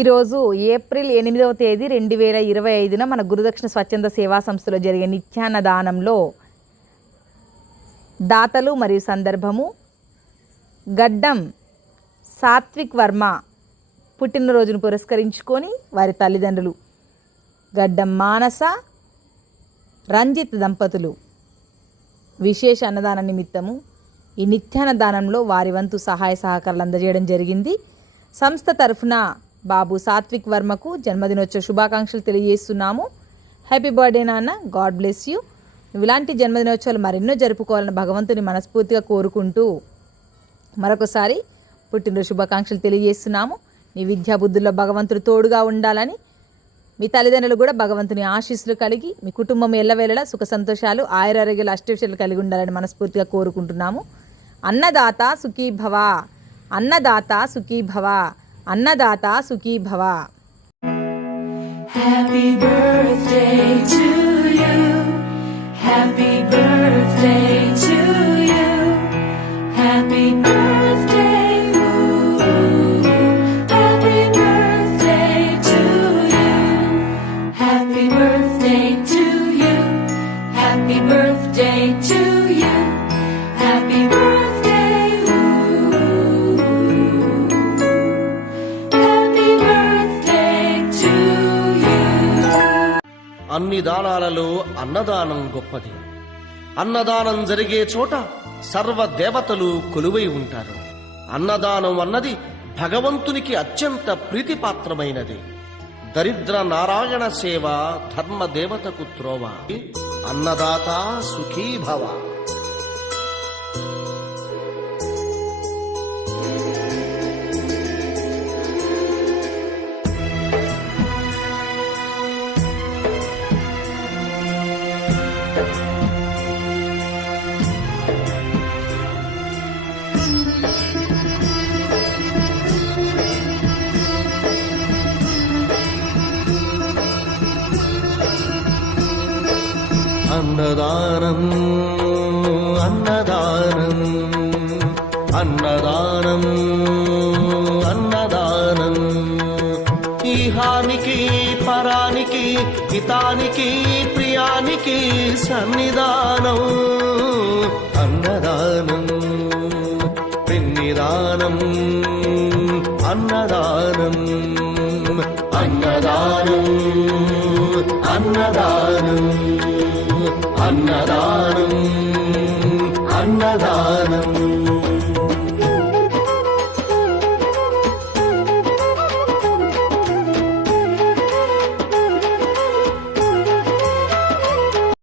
ఈరోజు ఏప్రిల్ 8వ తేదీ 2025 మన గురుదక్షిణ స్వచ్ఛంద సేవా సంస్థలో జరిగే నిత్యాన్నదానంలో దాతలు మరియు సందర్భము గడ్డం సాత్విక్ వర్మ పుట్టినరోజును పురస్కరించుకొని వారి తల్లిదండ్రులు గడ్డం మానస రంజిత్ దంపతులు విశేష అన్నదాన నిమిత్తము ఈ నిత్యాన్నదానంలో వారి వంతు సహాయ సహకారాలు అందజేయడం జరిగింది. సంస్థ తరఫున బాబు సాత్విక్ వర్మకు జన్మదినోత్సవ శుభాకాంక్షలు తెలియజేస్తున్నాము. హ్యాపీ బర్త్డే నాన్న, గాడ్ బ్లెస్ యూ. ఇలాంటి జన్మదినోత్సవాలు మరెన్నో జరుపుకోవాలని భగవంతుని మనస్ఫూర్తిగా కోరుకుంటూ మరొకసారి పుట్టినరోజు శుభాకాంక్షలు తెలియజేస్తున్నాము. మీ విద్యా బుద్ధుల్లో భగవంతుడు తోడుగా ఉండాలని, మీ తల్లిదండ్రులు కూడా భగవంతుని ఆశీస్సులు కలిగి మీ కుటుంబం ఎల్లవేళలా సుఖ సంతోషాలు ఆయురారోగ్యాలు అష్టవిషయాలు కలిగి ఉండాలని మనస్ఫూర్తిగా కోరుకుంటున్నాము. అన్నదాత సుఖీ భవ, అన్నదాత సుఖీ భవ, అన్నదాత సుఖీ భవ. Happy birthday to you. Happy birthday to you. Happy birthday. Happy birthday to you. Happy birthday to you. Happy birthday to you. Happy birthday. Happy birthday to you. అన్ని దానాలలో అన్నదానం గొప్పది. అన్నదానం జరిగే చోట సర్వ దేవతలు కొలువై ఉంటారు. అన్నదానం అన్నది భగవంతునికి అత్యంత ప్రీతిపాత్రమైనది. దరిద్ర నారాయణ సేవ ధర్మ దేవతకు త్రోవ. అన్నదాత సుఖీ భవ. అన్నదానం అన్నదానం అన్నదానం అన్నదానం. ఈహానికి పరానికి హితానికి ప్రియానికి సన్నిధానం. అన్నదానం పిన్నిదానం అన్నదానం అన్నదానం అన్నదానం అన్నదానం.